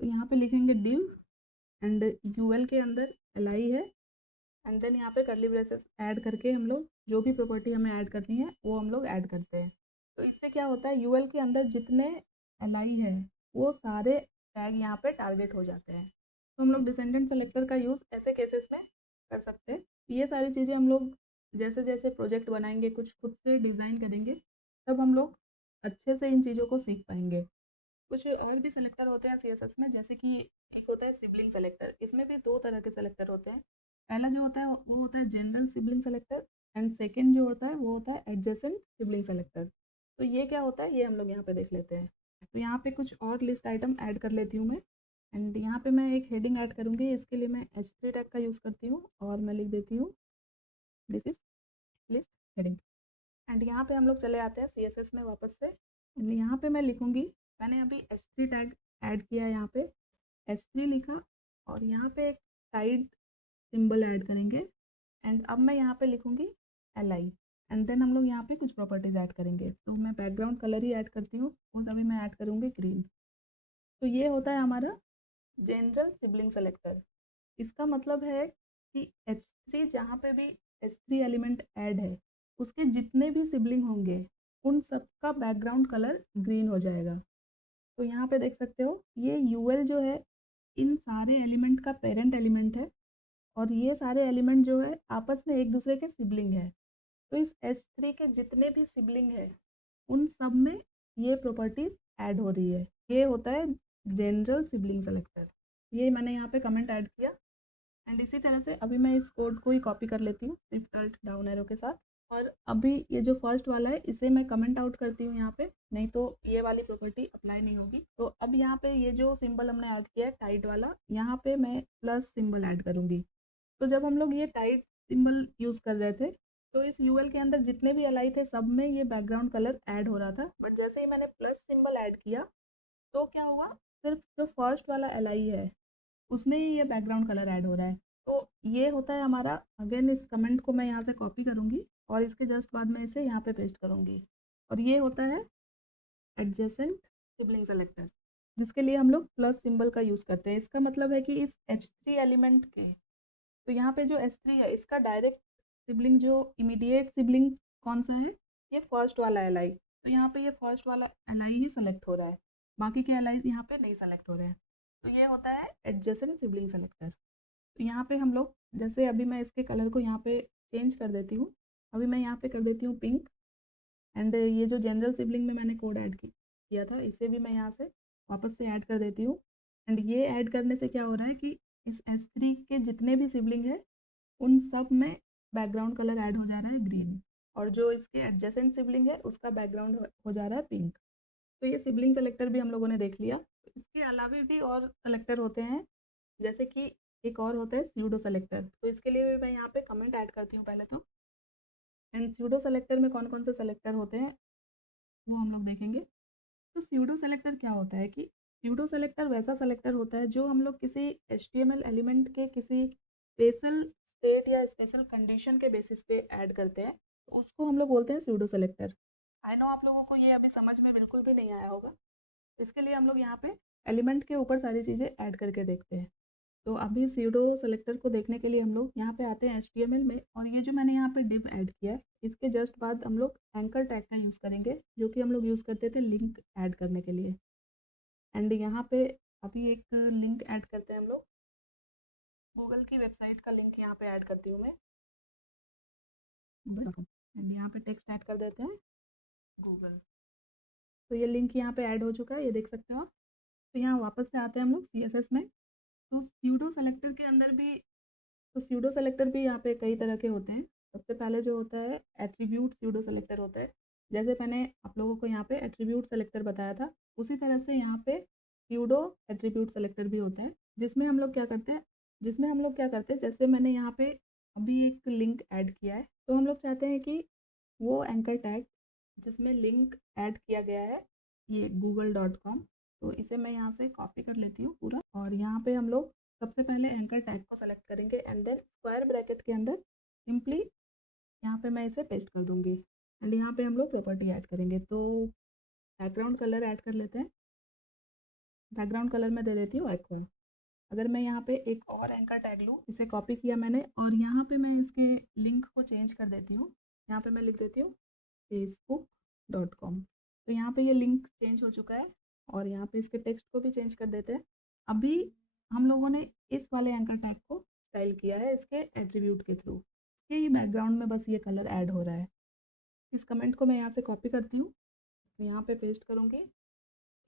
तो यहाँ पे लिखेंगे div एंड यूएल के अंदर li है एंड देन यहाँ पे करली ब्रेसेस ऐड करके हम लोग जो भी प्रॉपर्टी हमें ऐड करनी है वो हम लोग ऐड करते हैं। तो इससे क्या होता है, यूएल के अंदर जितने li है वो सारे टैग यहाँ पे टारगेट हो जाते हैं। तो हम लोग डिसेंडेंट सेलेक्टर का यूज़ ऐसे केसेस में कर सकते हैं। ये सारी चीज़ें हम लोग जैसे जैसे प्रोजेक्ट बनाएंगे, कुछ खुद से डिज़ाइन करेंगे, तब हम लोग अच्छे से इन चीज़ों को सीख पाएंगे। कुछ और भी सेलेक्टर होते हैं सीएसएस में, जैसे कि एक होता है सिबलिंग सेलेक्टर। इसमें भी दो तरह के सेलेक्टर होते हैं। पहला जो होता है वो होता है general sibling selector and second जो होता है वो होता है एडजेसेंट सिबलिंग सेलेक्टर। तो ये क्या होता है ये हम लोग यहाँ पे देख लेते हैं। तो यहाँ पे कुछ और लिस्ट आइटम ऐड कर लेती हूँ मैं एंड यहाँ पे मैं एक हेडिंग ऐड करूँगी। इसके लिए मैं H3 टैग का यूज़ करती हूँ और मैं लिख देती हूँ this is list heading. And यहाँ पे हम लोग चले आते हैं सीएसएस में वापस से एंड यहाँ पे मैं लिखूँगी, मैंने अभी H3 टैग ऐड किया है, यहाँ पे H3 लिखा और यहाँ पे एक साइड सिंबल ऐड करेंगे एंड अब मैं यहाँ पे लिखूँगी li एंड देन हम लोग यहाँ पे कुछ प्रॉपर्टीज ऐड करेंगे। तो मैं बैकग्राउंड कलर ही ऐड करती हूँ और अभी मैं ऐड करूँगी ग्रीन। तो ये होता है हमारा जनरल सिबलिंग सेलेक्टर। इसका मतलब है कि H3 जहाँ पे भी H3 एलिमेंट ऐड है उसके जितने भी सिबलिंग होंगे उन सबका बैकग्राउंड कलर ग्रीन हो जाएगा। तो यहाँ पे देख सकते हो ये यूएल जो है इन सारे एलिमेंट का पेरेंट एलिमेंट है और ये सारे एलिमेंट जो है आपस में एक दूसरे के सिबलिंग है। तो इस H3 के जितने भी सिबलिंग है उन सब में ये प्रॉपर्टीज ऐड हो रही है। ये होता है जनरल सिबलिंग सेलेक्टर। ये मैंने यहाँ पे कमेंट ऐड किया एंड इसी तरह से अभी मैं इस कोड को ही कॉपी कर लेती हूँ शिफ्ट अल्ट डाउन एरो के साथ। और अभी ये जो फर्स्ट वाला है इसे मैं कमेंट आउट करती हूँ यहाँ पे, नहीं तो ये वाली प्रॉपर्टी अप्लाई नहीं होगी। तो अब यहाँ पे ये जो सिंबल हमने ऐड किया है टाइट वाला, यहाँ पे मैं प्लस सिंबल ऐड करूँगी। तो जब हम लोग ये टाइट सिंबल यूज़ कर रहे थे तो इस यूएल के अंदर जितने भी एलाई थे सब में ये बैकग्राउंड कलर ऐड हो रहा था, बट जैसे ही मैंने प्लस सिंबल ऐड किया तो क्या हुआ, सिर्फ जो फर्स्ट वाला एलाई है उसमें ही ये बैकग्राउंड कलर ऐड हो रहा है। तो ये होता है हमारा, अगेन इस कमेंट को मैं यहाँ से कॉपी करूँगी और इसके जस्ट बाद में इसे यहाँ पे पेस्ट करूँगी। और ये होता है एडजेसेंट सिबलिंग सेलेक्टर, जिसके लिए हम लोग प्लस सिंबल का यूज़ करते हैं। इसका मतलब है कि इस H3 एलिमेंट के, तो यहाँ पे जो H3 है इसका डायरेक्ट सिबलिंग, जो इमीडिएट सिबलिंग कौन सा है, ये फर्स्ट वाला एलाई। तो यहाँ पे ये फर्स्ट वाला एलाई ही सेलेक्ट हो रहा है, बाकी के एलाई यहाँ पे नहीं सेलेक्ट हो रहे हैं। तो ये होता है एडजेसेंट सिबलिंग सेलेक्टर। तो यहाँ पे हम लोग, जैसे अभी मैं इसके कलर को यहाँ पे चेंज कर देती हूँ, अभी मैं यहाँ पे कर देती हूँ पिंक एंड ये जो जनरल सिबलिंग में मैंने कोड ऐड किया था इसे भी मैं यहाँ से वापस से ऐड कर देती हूँ। एंड ये ऐड करने से क्या हो रहा है कि इस S3 के जितने भी सिबलिंग है उन सब में बैकग्राउंड कलर ऐड हो जा रहा है ग्रीन, और जो इसके एडजेसेंट सिबलिंग है उसका बैकग्राउंड हो जा रहा है पिंक। तो ये सिबलिंग सेलेक्टर भी हम लोगों ने देख लिया। इसके अलावा भी और सेलेक्टर होते हैं, जैसे कि एक और होता है स्यूडो सेलेक्टर। तो इसके लिए भी मैं यहाँ पे कमेंट ऐड करती हूँ पहले तो। एंड स्यूडो सेलेक्टर में कौन कौन से सेलेक्टर होते हैं वो हम लोग देखेंगे। तो स्यूडो सेलेक्टर क्या होता है कि स्यूडो सेलेक्टर वैसा सेलेक्टर होता है जो हम लोग किसी HTML एलिमेंट के किसी स्पेशल स्टेट या स्पेशल कंडीशन के बेसिस पे ऐड करते हैं, तो उसको हम लोग बोलते हैं स्यूडो सेलेक्टर। आई नो आप लोगों को ये अभी समझ में बिल्कुल भी नहीं आया होगा, इसके लिए हम लोग यहाँ पे एलिमेंट के ऊपर सारी चीज़ें ऐड करके देखते हैं। तो अभी स्यूडो सेलेक्टर को देखने के लिए हम लोग यहाँ पे आते हैं HTML में, और ये जो मैंने यहाँ पे div ऐड किया है इसके जस्ट बाद हम लोग एंकर टैग का यूज़ करेंगे, जो कि हम लोग यूज़ करते थे लिंक ऐड करने के लिए। एंड यहाँ पे अभी एक लिंक ऐड करते हैं हम लोग, गूगल की वेबसाइट का लिंक यहाँ पे ऐड करती हूँ मैं। एंड यहाँ पे टेक्स्ट ऐड कर देते हैं गूगल। तो ये लिंक यहाँ पे ऐड हो चुका है, ये देख सकते हो आप। तो यहाँ वापस से आते हैं हम लोग CSS में। तो स्यूडो सेलेक्टर के अंदर भी स्यूडो सेलेक्टर भी यहाँ पे कई तरह के होते हैं। सबसे पहले जो होता है एट्रीब्यूट स्यूडो सेलेक्टर होता है। जैसे मैंने आप लोगों को यहाँ पे एट्रीब्यूट सेलेक्टर बताया था, उसी तरह से यहाँ पे स्यूडो एट्रीब्यूट सेलेक्टर भी होता है, जिसमें हम लोग क्या करते हैं जैसे मैंने यहाँ पे अभी एक लिंक ऐड किया है, तो हम लोग चाहते हैं कि वो एंकर टैग जिसमें लिंक ऐड किया गया है ये google.com, तो इसे मैं यहाँ से कॉपी कर लेती हूँ पूरा। और यहाँ पे हम लोग सबसे पहले एंकर टैग को सेलेक्ट करेंगे एंड देन स्क्वायर ब्रैकेट के अंदर सिंपली यहाँ पे मैं इसे पेस्ट कर दूँगी। एंड यहाँ पे हम लोग प्रॉपर्टी ऐड करेंगे। तो बैकग्राउंड कलर ऐड कर लेते हैं। बैकग्राउंड कलर मैं दे देती हूँ एक्वा। अगर मैं यहाँ पे एक और एंकर टैग लूँ, इसे कॉपी किया मैंने और यहाँ पे मैं इसके लिंक को चेंज कर देती हूँ। यहाँ पे मैं लिख देती हूँ facebook.com। तो यहाँ पे ये लिंक चेंज हो चुका है और यहाँ पे इसके टेक्स्ट को भी चेंज कर देते हैं। अभी हम लोगों ने इस वाले एंकर टैग को स्टाइल किया है इसके एट्रीब्यूट के थ्रू। ये बैकग्राउंड में बस ये कलर ऐड हो रहा है। इस कमेंट को मैं यहाँ से कॉपी करती हूँ, यहाँ पे पेस्ट करूँगी।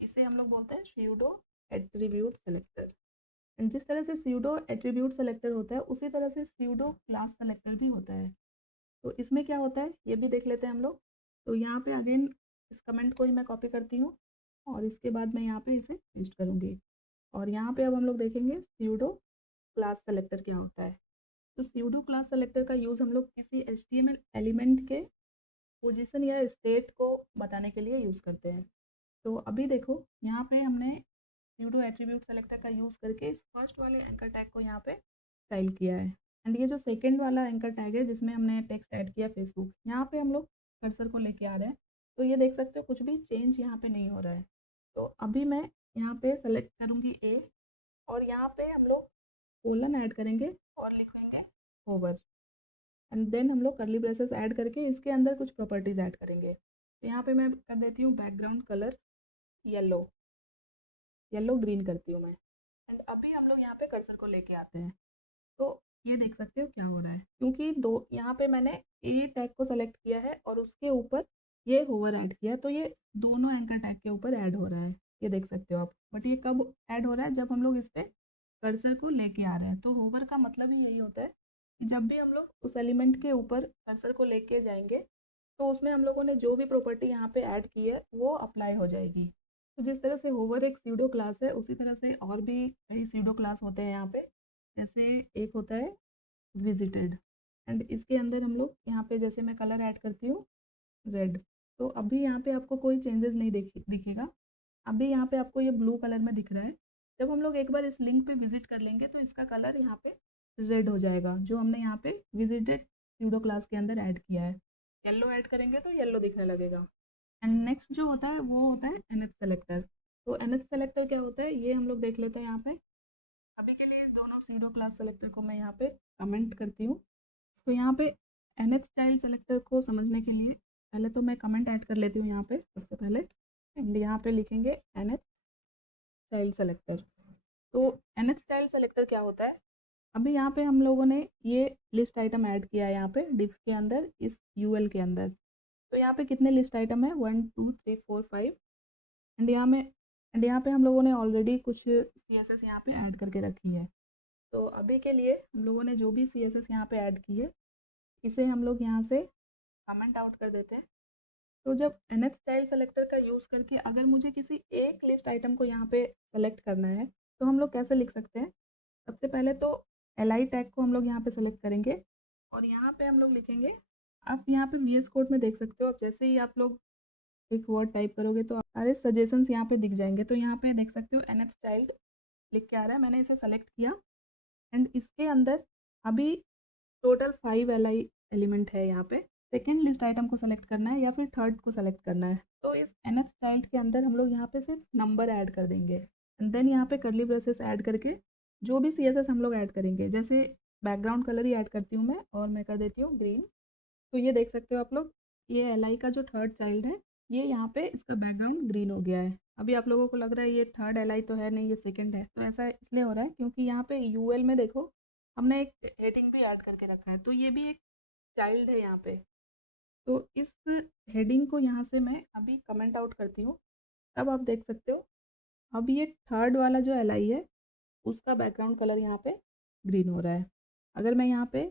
इसे हम लोग बोलते हैं स्यूडो एट्रीब्यूट सेलेक्टर। एंड जिस तरह से स्यूडो एट्रीब्यूट सेलेक्टर होता है, उसी तरह से स्यूडो क्लास सेलेक्टर भी होता है। तो इसमें क्या होता है ये भी देख लेते हैं हम लोग। तो यहाँ पे अगेन इस कमेंट को ही मैं कॉपी करती हूँ और इसके बाद मैं यहाँ पे इसे पेस्ट करूँगी। और यहाँ पे अब हम लोग देखेंगे स्यूडो क्लास सेलेक्टर क्या होता है। तो स्यूडो क्लास सेलेक्टर का यूज़ हम लोग किसी HTML एलिमेंट के पोजीशन या स्टेट को बताने के लिए यूज़ करते हैं। तो अभी देखो यहाँ पे हमने स्यूडो एट्रीब्यूट सेलेक्टर का यूज़ करके इस फर्स्ट वाले एंकर टैग को यहाँ पे स्टाइल किया है। एंड ये जो सेकंड वाला एंकर टैग है जिसमें हमने टेक्स्ट ऐड किया फेसबुक, यहाँ पे हम लोग कर्सर को लेके आ रहे हैं। तो ये देख सकते हो कुछ भी चेंज यहाँ पे नहीं हो रहा है। तो अभी मैं यहाँ पे सेलेक्ट करूँगी ए और यहाँ पे हम लोग कोलन ऐड करेंगे और लिखेंगे होवर। एंड देन हम लोग करली ब्रेसेस ऐड करके इसके अंदर कुछ प्रॉपर्टीज़ ऐड करेंगे। तो यहाँ पे मैं कर देती हूँ बैकग्राउंड कलर येलो ग्रीन करती हूँ मैं। एंड अभी हम लोग यहाँ पे कर्सर को लेके आते हैं। तो ये देख सकते हो क्या हो रहा है, क्योंकि दो यहाँ पे मैंने ए टैग को सेलेक्ट किया है और उसके ऊपर ये होवर ऐड किया, तो ये दोनों एंकर टैग के ऊपर ऐड हो रहा है, ये देख सकते हो आप। बट ये कब ऐड हो रहा है, जब हम लोग इस पे कर्सर को लेके आ रहे हैं। तो होवर का मतलब ही यही होता है कि जब भी हम लोग उस एलिमेंट के ऊपर कर्सर को लेके जाएंगे तो उसमें हम लोगों ने जो भी प्रॉपर्टी यहाँ पे ऐड की है वो अप्लाई हो जाएगी। तो जिस तरह से होवर एक स्यूडो क्लास है, उसी तरह से और भी कई स्यूडो क्लास होते हैं यहाँ पे। जैसे एक होता है विजिटेड एंड इसके अंदर हम लोग यहाँ पे जैसे मैं कलर ऐड करती हूँ रेड, तो अभी यहाँ पे आपको कोई चेंजेस नहीं दिखेगा। अभी यहाँ पे आपको ये ब्लू कलर में दिख रहा है। जब हम लोग एक बार इस लिंक पे विजिट कर लेंगे तो इसका कलर यहाँ पे रेड हो जाएगा, जो हमने यहाँ पे विजिटेड स्यूडो क्लास के अंदर ऐड किया है। येलो ऐड करेंगे तो येलो दिखने लगेगा। एंड नेक्स्ट जो होता है वो होता है एनएच सेलेक्टर। तो एनएच सेलेक्टर क्या होता है ये हम लोग देख लेते हैं यहाँ पे। अभी के लिए इस दोनों स्यूडो क्लास सेलेक्टर को मैं यहाँ पे कमेंट करती हूँ। तो यहाँ पे एनएच स्टाइल सेलेक्टर को समझने के लिए पहले तो मैं कमेंट ऐड कर लेती हूँ यहाँ पे सबसे पहले। एंड यहाँ पे लिखेंगे एनएच स्टाइल सेलेक्टर। तो एनएच स्टाइल सेलेक्टर क्या होता है, अभी यहाँ पे हम लोगों ने ये लिस्ट आइटम ऐड किया है यहाँ पे डिफ के अंदर, इस यूएल के अंदर। तो यहाँ पे कितने लिस्ट आइटम है 1 2 3 4 5। एंड यहाँ पे हम लोगों ने ऑलरेडी कुछ CSS यहाँ पे ऐड करके रखी है। तो अभी के लिए हम लोगों ने जो भी CSS यहाँ पे ऐड की है इसे हम लोग यहाँ से कमेंट आउट कर देते हैं। तो जब एनएच स्टाइल सेलेक्टर का यूज़ करके अगर मुझे किसी एक लिस्ट आइटम को यहाँ पे सेलेक्ट करना है तो हम लोग कैसे लिख सकते हैं। सबसे पहले तो li टैग को हम लोग यहाँ पे सेलेक्ट करेंगे और यहाँ पे हम लोग लिखेंगे, आप यहाँ पे VS कोड में देख सकते हो, अब जैसे ही आप लोग एक वर्ड टाइप करोगे तो सारे सजेशंस यहाँ पे दिख जाएंगे। तो यहाँ पे देख सकते हो एनएच स्टाइल लिख के आ रहा है, मैंने इसे सेलेक्ट किया। एंड इसके अंदर अभी टोटल 5 एलिमेंट है। यहाँ पे सेकेंड लिस्ट आइटम को सेलेक्ट करना है या फिर थर्ड को सेलेक्ट करना है। तो इस एनएच स्टाइल के अंदर हम लोग यहाँ पे सिर्फ नंबर ऐड कर देंगे एंड देन यहाँ पे करली ब्रेसेस ऐड करके जो भी CSS हम लोग ऐड करेंगे, जैसे बैकग्राउंड कलर ही ऐड करती हूँ मैं और मैं कर देती हूँ ग्रीन। तो ये देख सकते हो आप लोग, ये LI का जो थर्ड चाइल्ड है ये यहाँ पे इसका बैकग्राउंड ग्रीन हो गया है। अभी आप लोगों को लग रहा है ये थर्ड LI तो है नहीं, ये सेकंड है। तो ऐसा इसलिए हो रहा है क्योंकि यहाँ पे UL में देखो हमने एक हेडिंग भी ऐड करके रखा है, तो ये भी एक चाइल्ड है यहाँ पे। तो इस हेडिंग को यहाँ से मैं अभी कमेंट आउट करती हूँ। अब आप देख सकते हो, अब ये थर्ड वाला जो LI है उसका बैकग्राउंड कलर यहाँ पे ग्रीन हो रहा है। अगर मैं यहाँ पे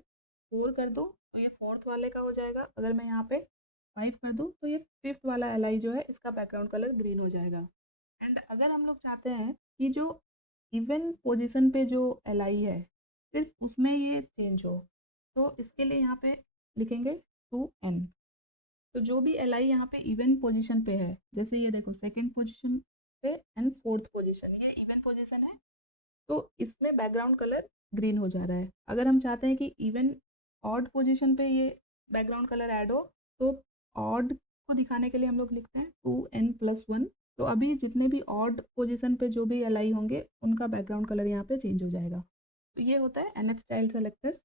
4 कर दूँ तो ये फोर्थ वाले का हो जाएगा। अगर मैं यहाँ पे 5 कर दूँ तो ये फिफ्थ वाला LI जो है इसका बैकग्राउंड कलर ग्रीन हो जाएगा। एंड अगर हम लोग चाहते हैं कि जो इवन पोजीशन पे जो LI है सिर्फ उसमें ये चेंज हो, तो इसके लिए यहाँ पे लिखेंगे 2n। तो जो भी LI यहाँ पे इवन पोजीशन पे है, जैसे ये देखो सेकंड पोजीशन पे एंड फोर्थ पोजीशन, ये इवन पोजीशन है, तो इसमें बैकग्राउंड कलर ग्रीन हो जा रहा है। अगर हम चाहते हैं कि इवन ऑड पोजीशन पे ये बैकग्राउंड कलर ऐड हो, तो ऑड को दिखाने के लिए हम लोग लिखते हैं 2n+1। तो अभी जितने भी ऑड पोजीशन पे जो भी LI होंगे उनका बैकग्राउंड कलर यहाँ पे चेंज हो जाएगा। तो ये होता है NF स्टाइल सेलेक्टर।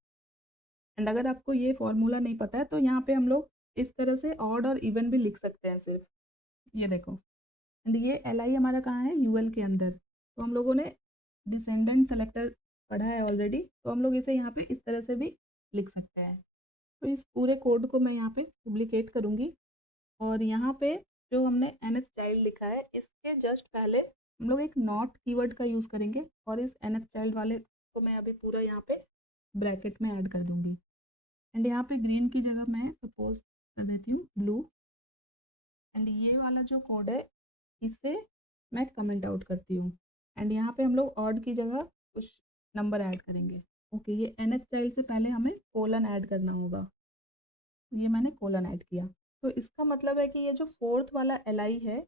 एंड अगर आपको ये फॉर्मूला नहीं पता है तो यहाँ पे हम लोग इस तरह से ऑड और इवन भी लिख सकते हैं सिर्फ। ये देखो, एंड ये LI हमारा कहाँ है, UL के अंदर। तो हम लोगों ने डिसेंडेंट सेलेक्टर पढ़ा है ऑलरेडी, तो हम लोग इसे यहाँ पे इस तरह से भी लिख सकते हैं। तो इस पूरे कोड को मैं यहाँ पे डुप्लीकेट करूँगी और यहाँ पे जो हमने NF चाइल्ड लिखा है इसके जस्ट पहले हम लोग एक नॉट कीवर्ड का यूज़ करेंगे और इस NF चाइल्ड वाले को मैं अभी पूरा यहाँ पे ब्रैकेट में ऐड कर दूँगी। एंड यहाँ पे ग्रीन की जगह मैं सपोज कर देती हूँ ब्लू। एंड ये वाला जो कोड है इसे मैं कमेंट आउट करती हूँ। एंड यहाँ पे हम लोग ऑड की जगह कुछ नंबर ऐड करेंगे। ओके, ये NF चाइल्ड से पहले हमें कोलन ऐड करना होगा। ये मैंने कोलन ऐड किया। तो इसका मतलब है कि ये जो फोर्थ वाला LI है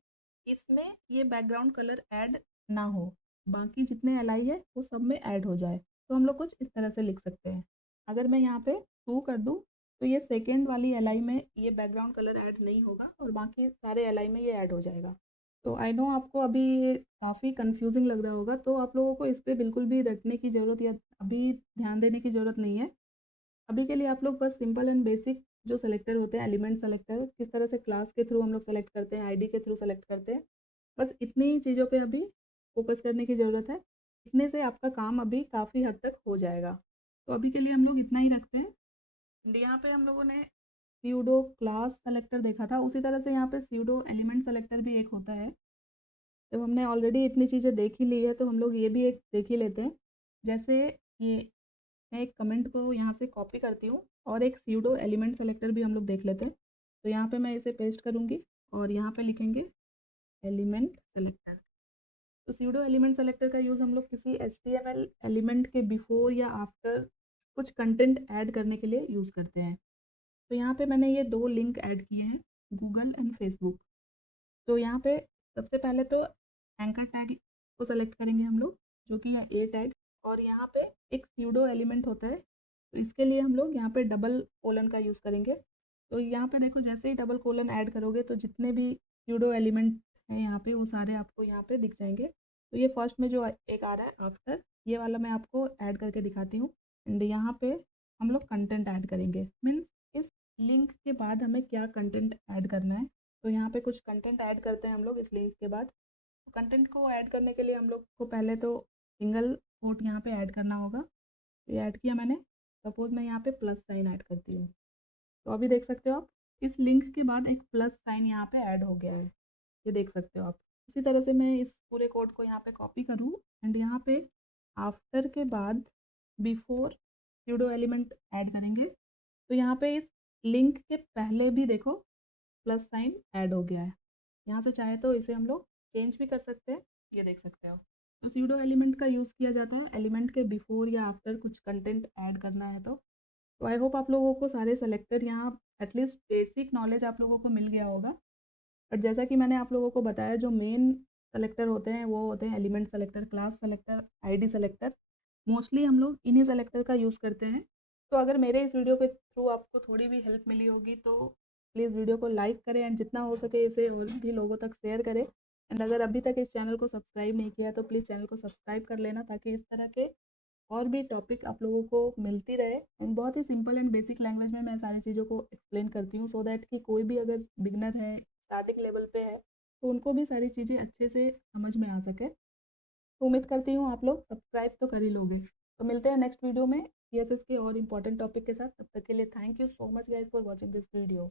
इसमें ये बैकग्राउंड कलर ऐड ना हो, बाकी जितने LI है वो सब में ऐड हो जाए। तो हम लोग कुछ इस तरह से लिख सकते हैं। अगर मैं यहाँ पे 2 कर दूँ तो ये सेकेंड वाली LI में ये बैकग्राउंड कलर ऐड नहीं होगा और बाकी सारे LI में ये ऐड हो जाएगा। तो आई नो आपको अभी ये काफ़ी कंफ्यूजिंग लग रहा होगा, तो आप लोगों को इस पर बिल्कुल भी रटने की ज़रूरत या अभी ध्यान देने की ज़रूरत नहीं है। अभी के लिए आप लोग बस सिंपल एंड बेसिक जो सेलेक्टर होते हैं, एलिमेंट सेलेक्टर किस तरह से क्लास के थ्रू हम लोग सेलेक्ट करते हैं, आईडी के थ्रू सेलेक्ट करते हैं, बस इतनी ही चीज़ों पे अभी फोकस करने की ज़रूरत है। इतने से आपका काम अभी काफ़ी हद तक हो जाएगा। तो अभी के लिए हम लोग इतना ही रखते हैं। यहाँ पे हम लोगों ने स्यूडो क्लास सेलेक्टर देखा था, उसी तरह से यहाँ पे स्यूडो एलिमेंट सेलेक्टर भी एक होता है। जब हमने ऑलरेडी इतनी चीज़ें देख ही ली है तो हम लोग ये भी एक देख ही लेते हैं। जैसे ये मैं एक कमेंट को यहाँ से कॉपी करती हूँ और एक स्यूडो एलिमेंट सेलेक्टर भी हम लोग देख लेते हैं। तो यहाँ पे मैं इसे पेस्ट करूँगी और यहाँ पे लिखेंगे एलिमेंट सेलेक्टर। तो स्यूडो एलिमेंट सेलेक्टर का यूज़ हम लोग किसी HTML एलिमेंट के बिफोर या आफ्टर कुछ कंटेंट ऐड करने के लिए यूज़ करते हैं। तो यहाँ पे मैंने ये 2 लिंक ऐड किए हैं, गूगल एंड फेसबुक। तो यहाँ पे सबसे पहले तो एंकर टैग को सेलेक्ट करेंगे हम लोग, जो कि है ए टैग। और यहाँ पे एक स्यूडो एलिमेंट होता है, तो इसके लिए हम लोग यहाँ पे डबल कोलन का यूज़ करेंगे। तो यहाँ पे देखो, जैसे ही डबल कोलन ऐड करोगे तो जितने भी स्यूडो एलिमेंट हैं यहाँ पे वो सारे आपको यहाँ पे दिख जाएंगे। तो ये फर्स्ट में जो एक आ रहा है आफ्टर, ये वाला मैं आपको ऐड करके दिखाती हूँ। एंड यहाँ पे हम लोग कंटेंट ऐड करेंगे, मीन्स इस लिंक के बाद हमें क्या कंटेंट ऐड करना है। तो यहाँ पे कुछ कंटेंट ऐड करते हैं हम लोग इस लिंक के बाद। तो कंटेंट को ऐड करने के लिए हम लोग को पहले तो सिंगल कोट यहाँ पे ऐड करना होगा। तो ये ऐड किया मैंने। सपोज मैं यहाँ पे प्लस साइन ऐड करती हूँ, तो अभी देख सकते हो आप इस लिंक के बाद एक प्लस साइन यहाँ पे ऐड हो गया है, ये देख सकते हो आप। उसी तरह से मैं इस पूरे कोड को यहाँ पे कॉपी करूँ एंड यहाँ पे आफ्टर के बाद बिफोर स्यूडो एलिमेंट ऐड करेंगे। तो यहाँ पे इस लिंक के पहले भी देखो प्लस साइन ऐड हो गया है। यहाँ से चाहे तो इसे हम लोग चेंज भी कर सकते हैं, ये देख सकते हो। तो स्यूडो एलिमेंट का यूज़ किया जाता है एलिमेंट के बिफोर या आफ्टर कुछ कंटेंट ऐड करना है। तो आई होप आप लोगों को सारे सेलेक्टर यहाँ एटलीस्ट बेसिक नॉलेज आप लोगों को मिल गया होगा। बट जैसा कि मैंने आप लोगों को बताया, जो मेन सेलेक्टर होते हैं वो होते हैं element selector, class selector, ID selector. Mostly हम लोग इन्हीं सेलेक्टर का यूज़ करते हैं। तो अगर मेरे इस वीडियो के थ्रू आपको थोड़ी भी हेल्प मिली होगी तो प्लीज़ वीडियो को लाइक करें एंड जितना हो सके इसे और भी लोगों तक शेयर करें। एंड अगर अभी तक इस चैनल को सब्सक्राइब नहीं किया तो प्लीज़ चैनल को सब्सक्राइब कर लेना, ताकि इस तरह के और भी टॉपिक आप लोगों को मिलती रहे। एंड बहुत ही सिंपल एंड बेसिक लैंग्वेज में मैं सारी चीज़ों को एक्सप्लेन करती हूँ, सो दैट कि कोई भी अगर बिगनर है, स्टार्टिंग लेवल पे है, तो उनको भी सारी चीज़ें अच्छे से समझ में आ सके। तो उम्मीद करती हूँ आप लोग सब्सक्राइब तो कर ही लोगे। तो मिलते हैं नेक्स्ट वीडियो में CSS के और इम्पोर्टेंट टॉपिक के साथ। तब तक के लिए thank you so much guys for watching this video.